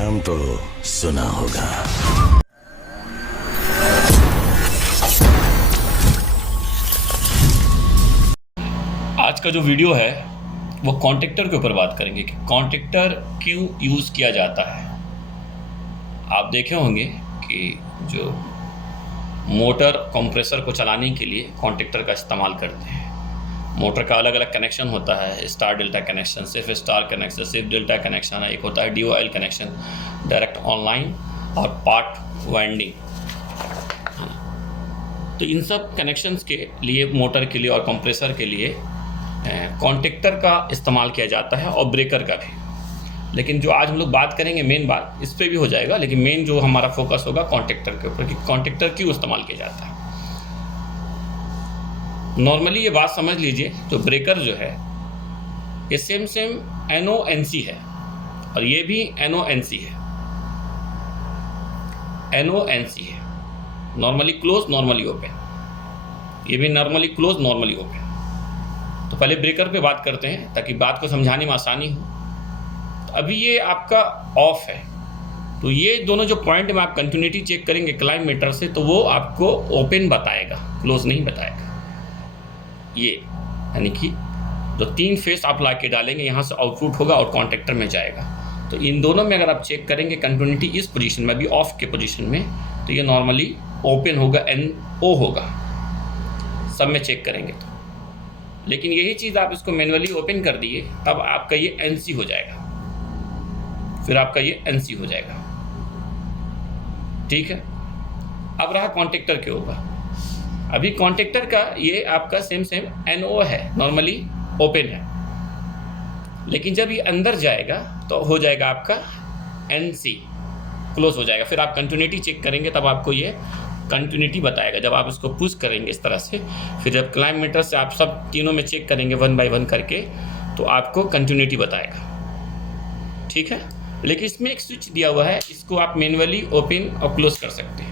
नाम तो सुना होगा। आज का जो वीडियो है वो कॉन्टेक्टर के ऊपर बात करेंगे कि कॉन्टेक्टर क्यों यूज़ किया जाता है। आप देखे होंगे कि जो मोटर कंप्रेसर को चलाने के लिए कॉन्टेक्टर का इस्तेमाल करते हैं। मोटर का अलग अलग कनेक्शन होता है, स्टार डेल्टा कनेक्शन, सिर्फ स्टार कनेक्शन, सिर्फ डेल्टा कनेक्शन है, एक होता है DOL कनेक्शन, डायरेक्ट ऑनलाइन, और पार्ट वाइंडिंग। तो इन सब कनेक्शंस के लिए मोटर के लिए और कंप्रेसर के लिए कॉन्टेक्टर का इस्तेमाल किया जाता है, और ब्रेकर का भी। लेकिन जो आज हम लोग बात करेंगे, मेन बात इस पे भी हो जाएगा, लेकिन मेन जो हमारा फोकस होगा कॉन्टेक्टर के ऊपर कि कॉन्टेक्टर क्यों इस्तेमाल किया जाता है। नॉर्मली ये बात समझ लीजिए, जो ब्रेकर जो है ये सेम NONC है, और ये भी NONC है। NONC है, नॉर्मली क्लोज नॉर्मली ओपन। ये भी नॉर्मली क्लोज नॉर्मली ओपन। तो पहले ब्रेकर पे बात करते हैं ताकि बात को समझाने में आसानी हो। तो अभी ये आपका ऑफ है, तो ये दोनों जो पॉइंट में आप कंटिन्यूटी चेक करेंगे क्लाइम मीटर से, तो वो आपको ओपन बताएगा, क्लोज नहीं बताएगा। ये यानी कि जो 3 फेस आप ला के डालेंगे, यहाँ से आउटपुट होगा और कॉन्टेक्टर में जाएगा। तो इन दोनों में अगर आप चेक करेंगे कंटिन्यूटी इस पोजीशन में, अभी ऑफ के पोजीशन में, तो ये नॉर्मली ओपन होगा, NO होगा, सब में चेक करेंगे तो। लेकिन यही चीज़ आप इसको मैनुअली ओपन कर दिए, तब आपका ये NC हो जाएगा, फिर आपका ये NC हो जाएगा। ठीक है। अब रहा कॉन्टेक्टर के ऊपर। अभी कॉन्टेक्टर का ये आपका सेम NO है, नॉर्मली ओपन है, लेकिन जब ये अंदर जाएगा तो हो जाएगा आपका NC, क्लोज हो जाएगा। फिर आप कंटिन्यूटी चेक करेंगे तब आपको ये कंटिन्यूटी बताएगा। जब आप इसको पुश करेंगे इस तरह से, फिर जब क्लाइम मीटर से आप सब तीनों में चेक करेंगे 1 बाय 1 करके, तो आपको कंटिन्यूटी बताएगा। ठीक है। लेकिन इसमें एक स्विच दिया हुआ है, इसको आप मैनुअली ओपन और क्लोज कर सकते हैं।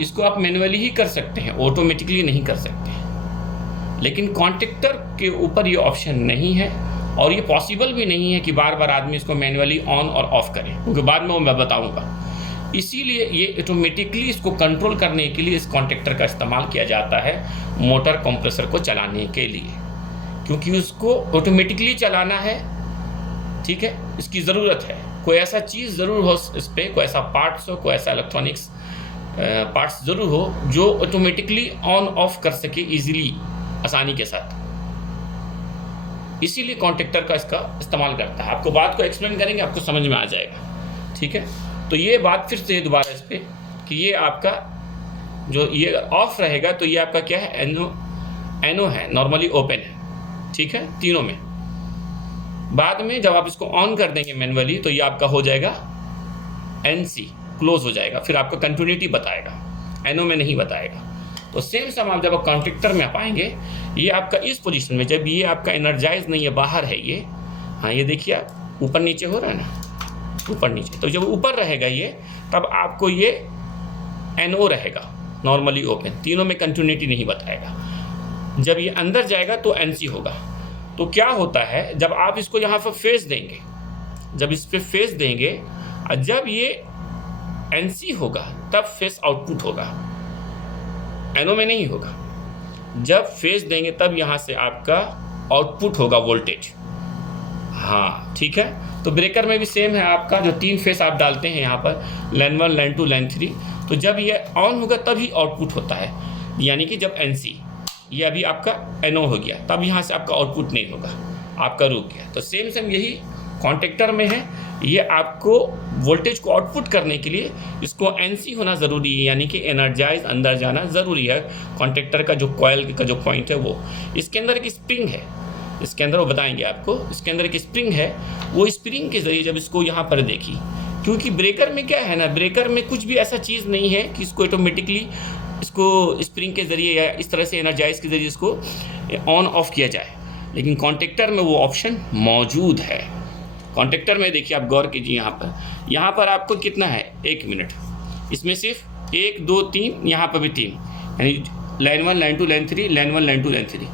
इसको आप मैनुअली ही कर सकते हैं, ऑटोमेटिकली नहीं कर सकते। लेकिन कॉन्टेक्टर के ऊपर ये ऑप्शन नहीं है, और ये पॉसिबल भी नहीं है कि बार बार आदमी इसको मैनुअली ऑन और ऑफ करे, क्योंकि बाद में वो मैं बताऊंगा। इसीलिए ये ऑटोमेटिकली इसको कंट्रोल करने के लिए इस कॉन्टेक्टर का इस्तेमाल किया जाता है मोटर कंप्रेसर को चलाने के लिए, क्योंकि उसको ऑटोमेटिकली चलाना है। ठीक है, इसकी ज़रूरत है। कोई ऐसा चीज़ ज़रूर हो इस पर, कोई ऐसा पार्ट्स हो, कोई ऐसा इलेक्ट्रॉनिक्स पार्ट्स ज़रूर हो जो ऑटोमेटिकली ऑन ऑफ कर सके ईजिली, आसानी के साथ। इसीलिए कॉन्टेक्टर का इसका इस्तेमाल करता है। आपको बात को एक्सप्लेन करेंगे, आपको समझ में आ जाएगा। ठीक है। तो ये बात फिर से दोबारा इस पर कि ये आपका जो ये ऑफ रहेगा, तो ये आपका क्या है, NO है, नॉर्मली ओपन है। ठीक है, तीनों में। बाद में जब आप इसको ऑन कर देंगे मैनुअली, तो ये आपका हो जाएगा NC, क्लोज हो जाएगा। फिर आपको कंटिन्यूटी बताएगा, NO में नहीं बताएगा। तो सेम आप जब आप कॉन्टेक्टर में आप आएंगे, ये आपका इस पोजीशन में, जब ये आपका एनर्जाइज नहीं है, बाहर है ये, हाँ ये देखिए आप ऊपर नीचे हो रहा है ना, ऊपर नीचे। तो जब ऊपर रहेगा ये, तब आपको ये NO रहेगा, नॉर्मली ओपन। तीनों में कंटिन्यूटी नहीं बताएगा। जब ये अंदर जाएगा तो NC होगा। तो क्या होता है, जब आप इसको यहाँ पर फेस देंगे, जब इस पर फेस देंगे, जब ये NC होगा तब फेस आउटपुट होगा, NO में नहीं होगा। जब फेस देंगे तब यहाँ से आपका आउटपुट होगा वोल्टेज। हाँ ठीक है। तो ब्रेकर में भी सेम है, आपका जो 3 फेस आप डालते हैं यहाँ पर, लाइन 1, लाइन 2, लाइन 3, तो जब ये ऑन होगा तभी आउटपुट होता है। यानी कि जब NC, ये अभी आपका NO हो गया, तब यहाँ से आपका आउटपुट नहीं होगा, आपका रुक गया। तो सेम यही कॉन्टेक्टर में है। ये आपको वोल्टेज को आउटपुट करने के लिए इसको NC होना ज़रूरी है, यानी कि एनर्जाइज अंदर जाना ज़रूरी है। कॉन्टेक्टर का जो कॉयल का जो पॉइंट है वो, इसके अंदर एक स्प्रिंग है, इसके अंदर वो बताएंगे आपको, इसके अंदर एक स्प्रिंग है। वो स्प्रिंग के ज़रिए जब इसको यहाँ पर देखिए, क्योंकि ब्रेकर में क्या है ना, ब्रेकर में कुछ भी ऐसा चीज़ नहीं है कि इसको ऑटोमेटिकली इसको स्प्रिंग के ज़रिए या इस तरह से एनर्जाइज के ज़रिए इसको ऑन ऑफ किया जाए। लेकिन कॉन्टेक्टर में वो ऑप्शन मौजूद है। कॉन्टेक्टर में देखिए, आप गौर कीजिए, यहाँ पर आपको कितना है, 1 मिनट, इसमें सिर्फ 1 2 3, यहाँ पर भी 3, यानी line 1, line 2, line 3, line 1, line 2, line 3,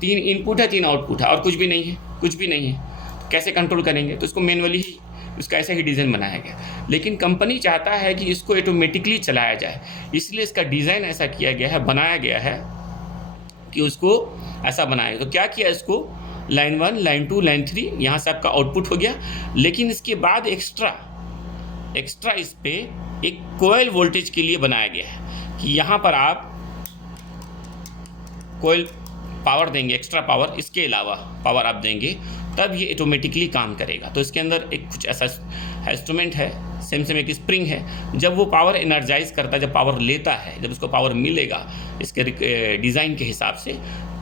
3 input है, 3 आउटपुट है, और कुछ भी नहीं है, कुछ भी नहीं है। कैसे कंट्रोल करेंगे? तो इसको मैनुअली ही उसका ऐसा ही डिज़ाइन बनाया गया। लेकिन कंपनी चाहता है कि इसको ऑटोमेटिकली चलाया जाए, इसलिए इसका डिज़ाइन ऐसा किया गया है, बनाया गया है कि उसको ऐसा बनाए। तो क्या किया, इसको लाइन 1, लाइन 2, लाइन 3 यहाँ से आपका आउटपुट हो गया। लेकिन इसके बाद एक्स्ट्रा इस पे एक कोयल वोल्टेज के लिए बनाया गया है कि यहाँ पर आप कोयल पावर देंगे, एक्स्ट्रा पावर, इसके अलावा पावर आप देंगे, तब ये ऑटोमेटिकली काम करेगा। तो इसके अंदर एक कुछ ऐसा इंस्ट्रूमेंट है, सेम एक स्प्रिंग है, जब वो पावर एनर्जाइज करता है, जब पावर लेता है, जब उसको पावर मिलेगा इसके डिज़ाइन के हिसाब से,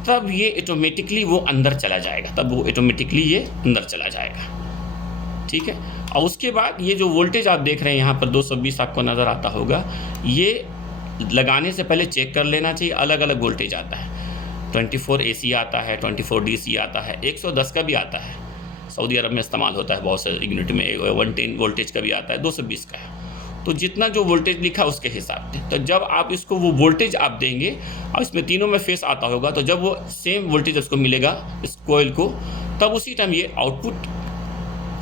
तब ये ऑटोमेटिकली वो अंदर चला जाएगा, तब वो ऑटोमेटिकली ये अंदर चला जाएगा। ठीक है। और उसके बाद ये जो वोल्टेज आप देख रहे हैं यहाँ पर 220 आपको नज़र आता होगा, ये लगाने से पहले चेक कर लेना चाहिए। अलग अलग वोल्टेज आता है, 24 AC आता है, 24 DC आता है, 110 का भी आता है, सऊदी अरब में इस्तेमाल होता है बहुत से यूनिट में, 110 वोल्टेज का भी आता है, 220 का है। तो जितना जो वोल्टेज लिखा उसके हिसाब से, तो जब आप इसको वो वोल्टेज आप देंगे, और इसमें तीनों में फेस आता होगा, तो जब वो सेम वोल्टेज उसको मिलेगा इस कोयल को, तब उसी टाइम ये आउटपुट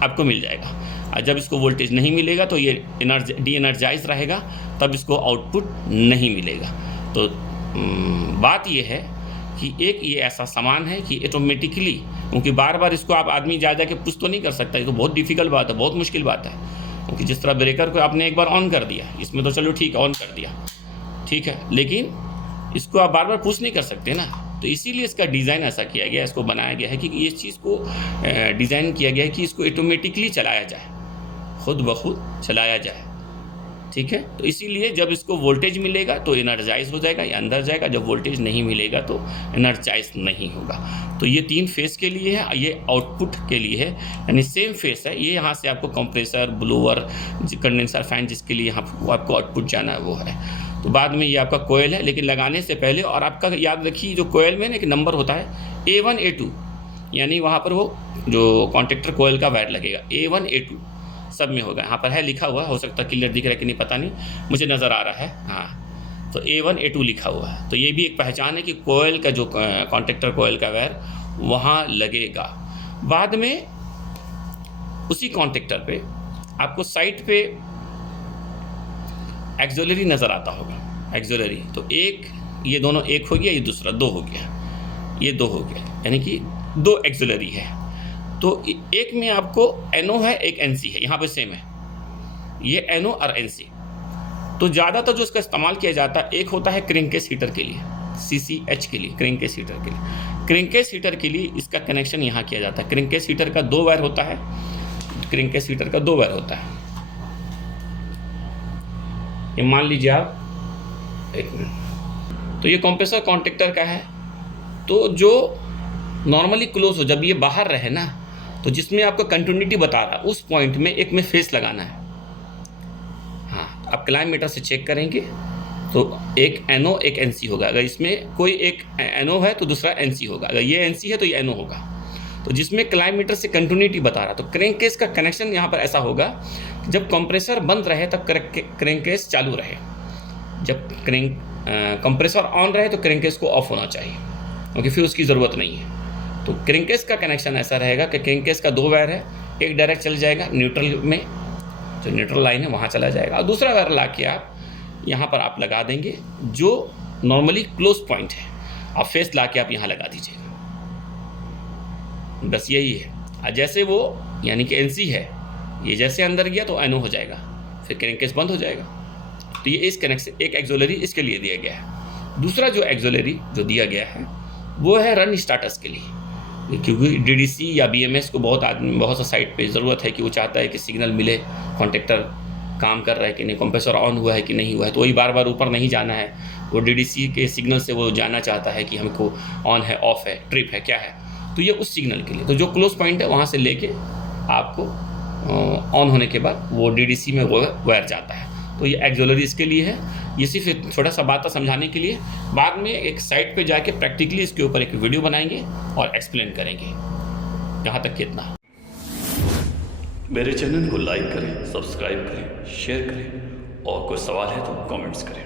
आपको मिल जाएगा। और जब इसको वोल्टेज नहीं मिलेगा तो ये डी एनर्जाइज रहेगा, तब इसको आउटपुट नहीं मिलेगा। तो बात ये है कि एक ये ऐसा सामान है कि ऑटोमेटिकली, क्योंकि बार बार इसको आप आदमी जा के पुश तो नहीं कर सकता, ये तो बहुत डिफ़िकल्ट बात है, बहुत मुश्किल बात है। क्योंकि जिस तरह ब्रेकर को आपने एक बार ऑन कर दिया, इसमें तो चलो ठीक है ऑन कर दिया, ठीक है, लेकिन इसको आप बार बार पुश नहीं कर सकते ना। तो इसीलिए इसका डिज़ाइन ऐसा किया गया, इसको बनाया गया है कि इस चीज़ को डिज़ाइन किया गया है कि इसको ऑटोमेटिकली चलाया जाए, खुद ब खुद चलाया जाए। ठीक है। तो इसीलिए जब इसको वोल्टेज मिलेगा तो एनर्जाइज हो जाएगा, या अंदर जाएगा, जब वोल्टेज नहीं मिलेगा तो एनर्जाइज नहीं होगा। तो ये 3 फेस के लिए है, ये आउटपुट के लिए है, यानी सेम फेस है। ये यहाँ से आपको कंप्रेसर, ब्लोअर, कंडेंसर फैन जिसके लिए यहाँ आपको आउटपुट जाना है वो है। तो बाद में ये आपका कोयल है, लेकिन लगाने से पहले, और आपका याद रखिए जो कोयल में ना एक नंबर होता है A1 A2, यानी वहाँ पर वो जो कॉन्टेक्टर कोयल का वायर लगेगा A1 A2 सब में होगा। यहाँ पर है लिखा हुआ, हो सकता है क्लियर दिख रहा है कि नहीं पता नहीं, मुझे नज़र आ रहा है, हाँ। तो A1 A2 लिखा हुआ है। तो ये भी एक पहचान है कि कोयल का जो कॉन्टेक्टर कोयल का वायर वहाँ लगेगा। बाद में उसी कॉन्टेक्टर पे आपको साइड पे एक्सोलरी नज़र आता होगा, एक्सोलरी। तो एक, ये दोनों एक हो गया, ये दूसरा 2 हो गया, ये 2 हो गया, यानी कि 2 एक्सोलरी है। तो एक में आपको NO है, एक NC है, यहाँ पे सेम है, ये NO और NC। तो ज़्यादातर जो इसका इस्तेमाल किया जाता है, एक होता है क्रिंकेस हीटर के लिए, CCH के लिए, क्रिंकेस हीटर के लिए। क्रिंकेस हीटर के लिए इसका कनेक्शन यहाँ किया जाता है। क्रिंकेस हीटर का 2 वायर होता है, क्रिंकेस हीटर का 2 वायर होता है। ये मान लीजिए आप, एक मिनट, तो ये कंप्रेसर कॉन्टेक्टर का है। तो जो नॉर्मली क्लोज हो, जब ये बाहर रहे ना, तो जिसमें आपको कंटिन्यूटी बता रहा है, उस पॉइंट में एक में फेस लगाना है। हाँ, आप क्लाइम मीटर से चेक करेंगे तो एक NO एक NC होगा। अगर इसमें कोई एक NO है तो दूसरा NC होगा, अगर ये NC है तो ये NO होगा। तो जिसमें क्लाइम मीटर से कंटिन्यूटी बता रहा, तो क्रैंककेस का कनेक्शन यहाँ पर ऐसा होगा, जब कंप्रेसर बंद रहे तब क्रैंककेस चालू रहे, जब कंप्रेसर ऑन रहे तो क्रैंककेस को ऑफ होना चाहिए, क्योंकि फिर उसकी ज़रूरत नहीं है। तो क्रैंककेस का कनेक्शन ऐसा रहेगा कि क्रैंककेस का 2 वायर है, एक डायरेक्ट चल जाएगा न्यूट्रल में, जो न्यूट्रल लाइन है वहाँ चला जाएगा, और दूसरा वायर ला के आप यहाँ पर आप लगा देंगे, जो नॉर्मली क्लोज पॉइंट है, आप फेस ला के आप यहाँ लगा दीजिएगा। बस यही है। जैसे वो यानी कि NC है, ये जैसे अंदर गया तो NO हो जाएगा, फिर क्रैंककेस बंद हो जाएगा। तो ये इस कनेक्शन, एक एक्सोलरी इसके लिए दिया गया है। दूसरा जो एक्सोलरी जो दिया गया है वो है रन स्टार्टस के लिए, क्योंकि DDC या BMS को बहुत सा साइट पे ज़रूरत है कि वो चाहता है कि सिग्नल मिले, कॉन्टेक्टर काम कर रहा है कि नहीं, कंप्रेसर ऑन हुआ है कि नहीं हुआ है। तो वही बार बार ऊपर नहीं जाना है, वो DDC के सिग्नल से वो जानना चाहता है कि हमको ऑन है, ऑफ है, ट्रिप है, क्या है। तो ये उस सिग्नल के लिए, तो जो क्लोज पॉइंट है वहाँ से लेके आपको ऑन होने के बाद वो DDC में वो वायर जाता है। तो ये एक्सोलरी इसके लिए है। ये सिर्फ छोटा सा बात समझाने के लिए, बाद में एक साइट पे जाके प्रैक्टिकली इसके ऊपर एक वीडियो बनाएंगे और एक्सप्लेन करेंगे। यहाँ तक कितना। मेरे चैनल को लाइक करें, सब्सक्राइब करें, शेयर करें, और कोई सवाल है तो कमेंट्स करें।